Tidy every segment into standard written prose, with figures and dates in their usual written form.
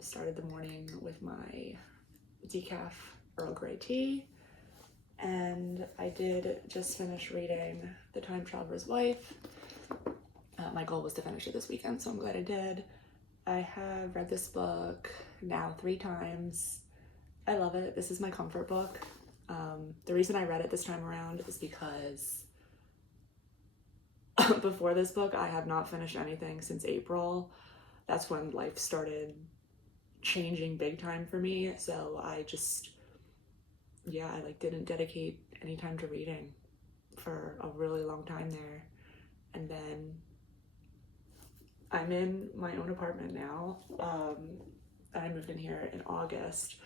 Started the morning with my decaf Earl Grey tea, and I did just finish reading The Time Traveler's Wife. My goal was to finish it this weekend, so I'm glad I did. I have read this book now 3 times. I love it. This is my comfort book. The reason I read it this time around is because before this book, I have not finished anything since April. That's when life started changing big time for me. So I just, I didn't dedicate any time to reading for a really long time there. And then I'm in my own apartment now. I moved in here in August.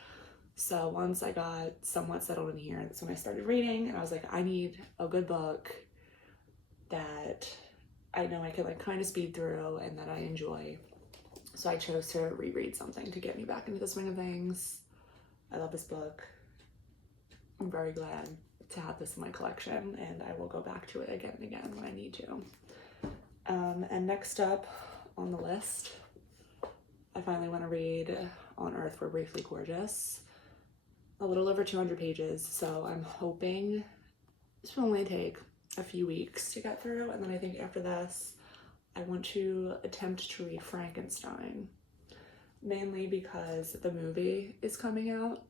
So once I got somewhat settled in here, that's when I started reading, and I was like, I need a good book that I know I can kind of speed through and that I enjoy. So I chose to reread something to get me back into the swing of things. I love this book. I'm very glad to have this in my collection, and I will go back to it again and again when I need to. And next up on the list, I finally want to read On Earth We're Briefly Gorgeous. A little over 200 pages, so I'm hoping this will only take a few weeks to get through, and then I think after this I want to attempt to read Frankenstein, mainly because the movie is coming out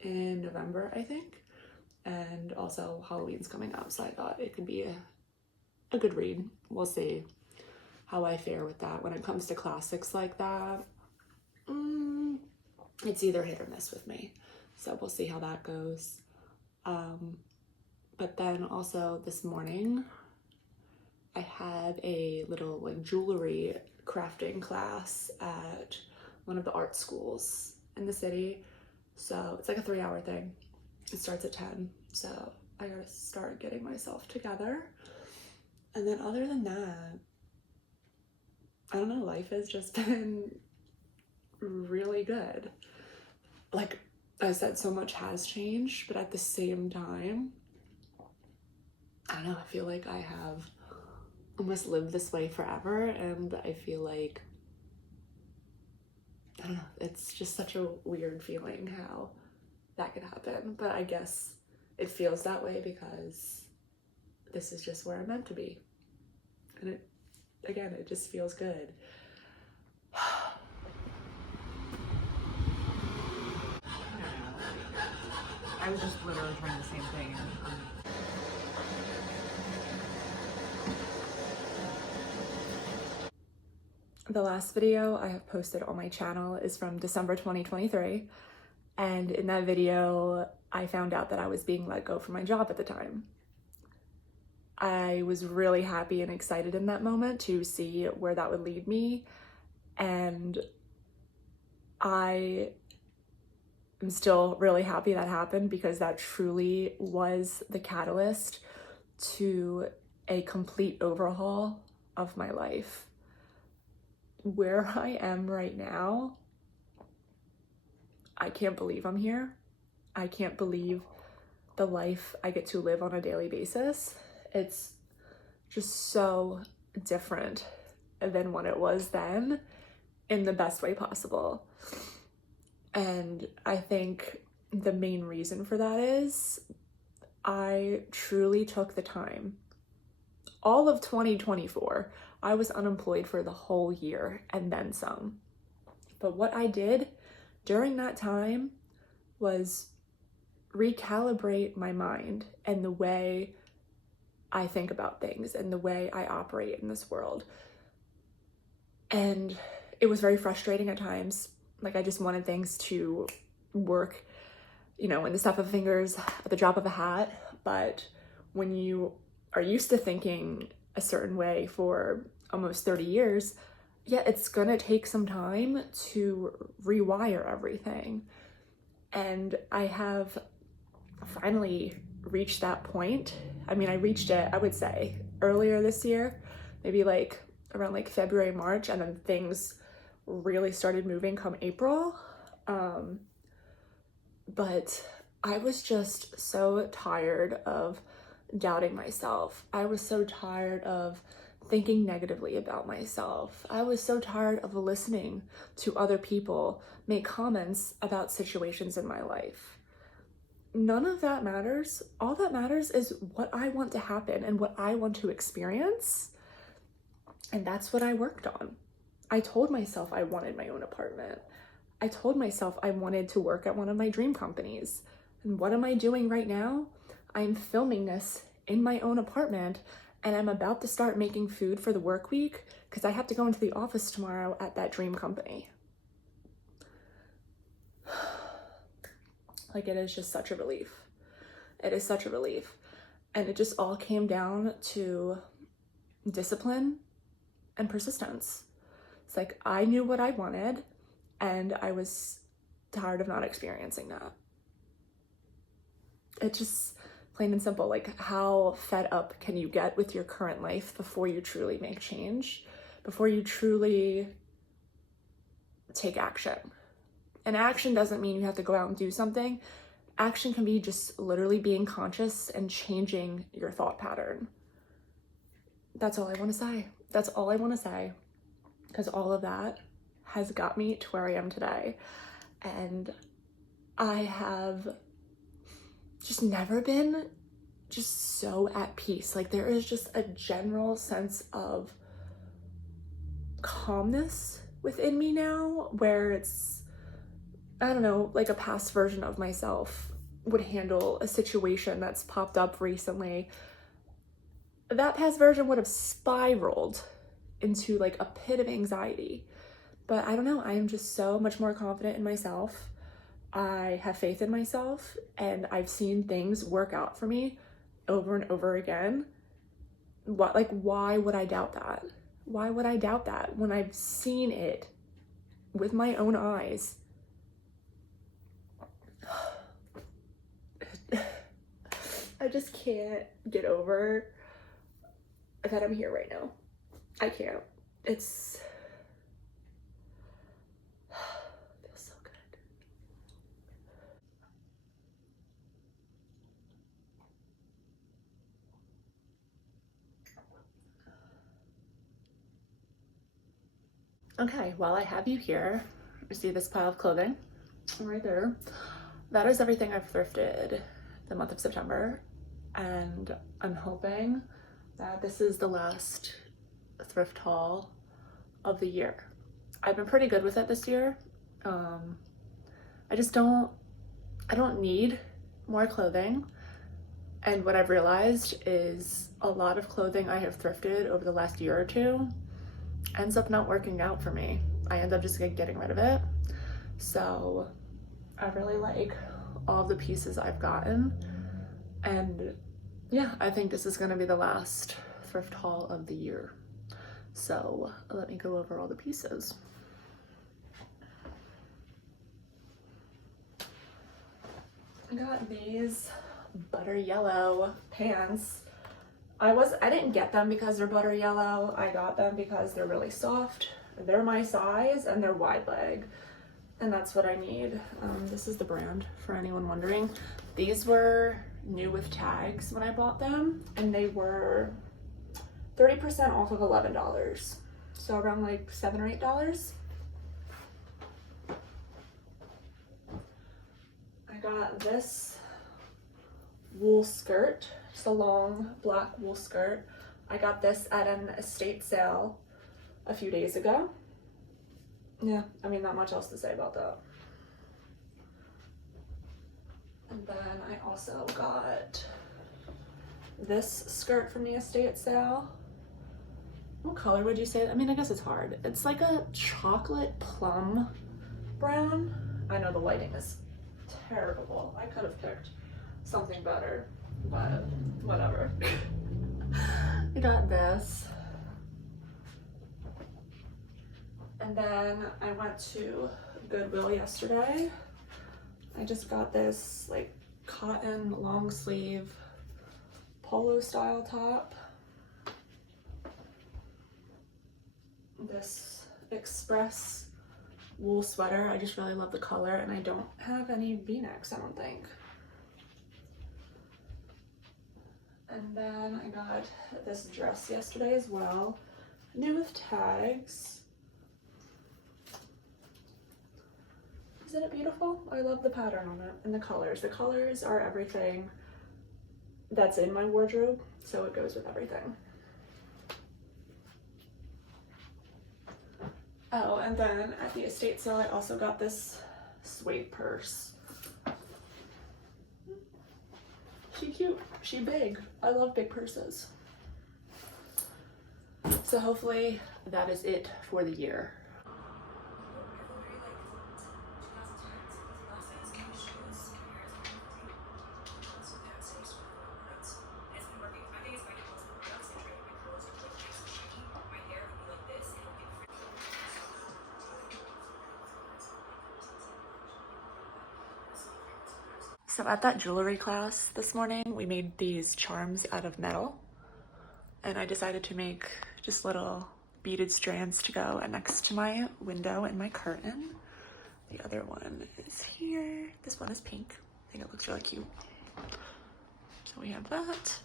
in November, I think, and also Halloween's coming up, so I thought it could be a good read. We'll see how I fare with that. When it comes to classics like that, it's either hit or miss with me, so we'll see how that goes. But then also this morning I had a little jewelry crafting class at one of the art schools in the city. So it's like a 3-hour thing. It starts at 10. So I gotta start getting myself together. And then other than that, I don't know, life has just been really good. Like I said, so much has changed, but at the same time, I don't know, I feel like I have almost lived this way forever, and I feel like, I don't know, it's just such a weird feeling how that could happen, but I guess it feels that way because this is just where I'm meant to be, and it just feels good. I was just literally trying the same thing. The last video I have posted on my channel is from December 2023, and in that video I found out that I was being let go from my job at the time. I was really happy and excited in that moment to see where that would lead me, and I am still really happy that happened because that truly was the catalyst to a complete overhaul of my life. Where I am right now, I can't believe I'm here. I can't believe the life I get to live on a daily basis. It's just so different than what it was then, in the best way possible. And I think the main reason for that is I truly took the time. All of 2024, I was unemployed for the whole year and then some. But what I did during that time was recalibrate my mind and the way I think about things and the way I operate in this world. And it was very frustrating at times. Like I just wanted things to work, in the snap of fingers, at the drop of a hat. But when you are used to thinking a certain way for almost 30 years, it's gonna take some time to rewire everything. And I have finally reached that point. I mean, I reached it, I would say, earlier this year, maybe around February, March, and then things really started moving come April. But I was just so tired of doubting myself. I was so tired of thinking negatively about myself. I was so tired of listening to other people make comments about situations in my life. None of that matters. All that matters is what I want to happen and what I want to experience. And that's what I worked on. I told myself I wanted my own apartment. I told myself I wanted to work at one of my dream companies. And what am I doing right now? I'm filming this in my own apartment, and I'm about to start making food for the work week because I have to go into the office tomorrow at that dream company. Like, it is just such a relief. It is such a relief. And it just all came down to discipline and persistence. It's like, I knew what I wanted, and I was tired of not experiencing that. It just, plain and simple, like, how fed up can you get with your current life before you truly make change, before you truly take action? And action doesn't mean you have to go out and do something. Action can be just literally being conscious and changing your thought pattern. That's all I want to say. That's all I want to say. Because all of that has got me to where I am today. And I have just never been just so at peace. Like, there is just a general sense of calmness within me now, where it's, I don't know, like a past version of myself would handle a situation that's popped up recently. That past version would have spiraled into like a pit of anxiety. But I don't know, I am just so much more confident in myself. I have faith in myself, and I've seen things work out for me over and over again. Why would I doubt that? Why would I doubt that when I've seen it with my own eyes? I just can't get over that I'm here right now. I can't. It feels so good. Okay, while I have you here, you see this pile of clothing right there? That is everything I've thrifted the month of September, and I'm hoping that this is the last thrift haul of the year. I've been pretty good with it this year. I don't need more clothing. And what I've realized is a lot of clothing I have thrifted over the last year or two ends up not working out for me. I end up just getting rid of it. So I really like all the pieces I've gotten. And yeah, I think this is gonna be the last thrift haul of the year. So let me go over all the pieces. I got these butter yellow pants. I didn't get them because they're butter yellow. I got them because they're really soft. They're my size and they're wide leg. And that's what I need. This is the brand, for anyone wondering. These were new with tags when I bought them, and they were 30% off of $11. So around like $7 or $8. I got this wool skirt, just a long black wool skirt. I got this at an estate sale a few days ago. Yeah, I mean, not much else to say about that. And then I also got this skirt from the estate sale. What color would you say? I mean, I guess it's hard. It's like a chocolate plum brown. I know the lighting is terrible. I could have picked something better, but whatever. I got this. And then I went to Goodwill yesterday. I just got this like cotton long sleeve polo style top. This Express wool sweater. I just really love the color, and I don't have any V-necks, I don't think. And then I got this dress yesterday as well, new with tags. Isn't it beautiful? I love the pattern on it and the colors. The colors are everything that's in my wardrobe, so it goes with everything. Oh, and then at the estate sale, I also got this suede purse. She cute, she big. I love big purses. So hopefully that is it for the year. So at that jewelry class this morning, we made these charms out of metal, and I decided to make just little beaded strands to go next to my window and my curtain. The other one is here. This one is pink. I think it looks really cute. So we have that.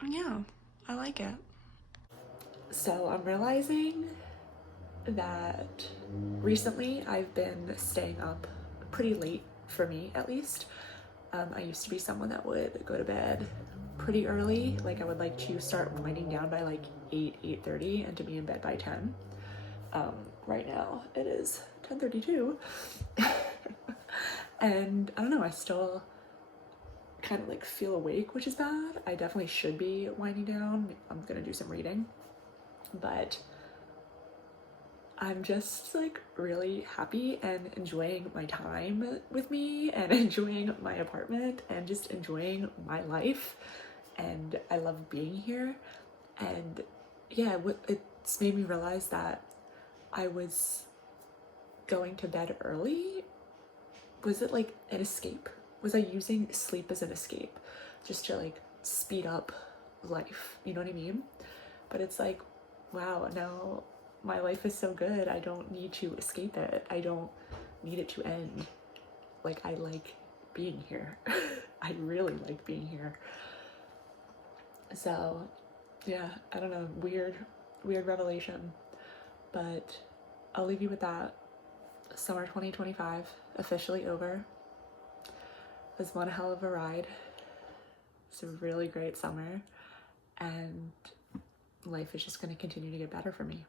And yeah, I like it. So I'm realizing that recently I've been staying up pretty late, for me at least. I used to be someone that would go to bed pretty early. Like I would like to start winding down by like 8:30 and to be in bed by 10. Right now it is 10:32 and I don't know, I still kind of like feel awake, which is bad. I definitely should be winding down. I'm gonna do some reading, but I'm just like really happy and enjoying my time with me and enjoying my apartment and just enjoying my life. And I love being here. And yeah, it's made me realize that I was going to bed early. Was it like an escape? Was I using sleep as an escape just to like speed up life? You know what I mean? But it's like, wow, now my life is so good. I don't need to escape it. I don't need it to end. Like, I like being here. I really like being here. So yeah, I don't know, weird revelation, but I'll leave you with that. Summer 2025 officially over. It was one hell of a ride. It's a really great summer, and life is just going to continue to get better for me.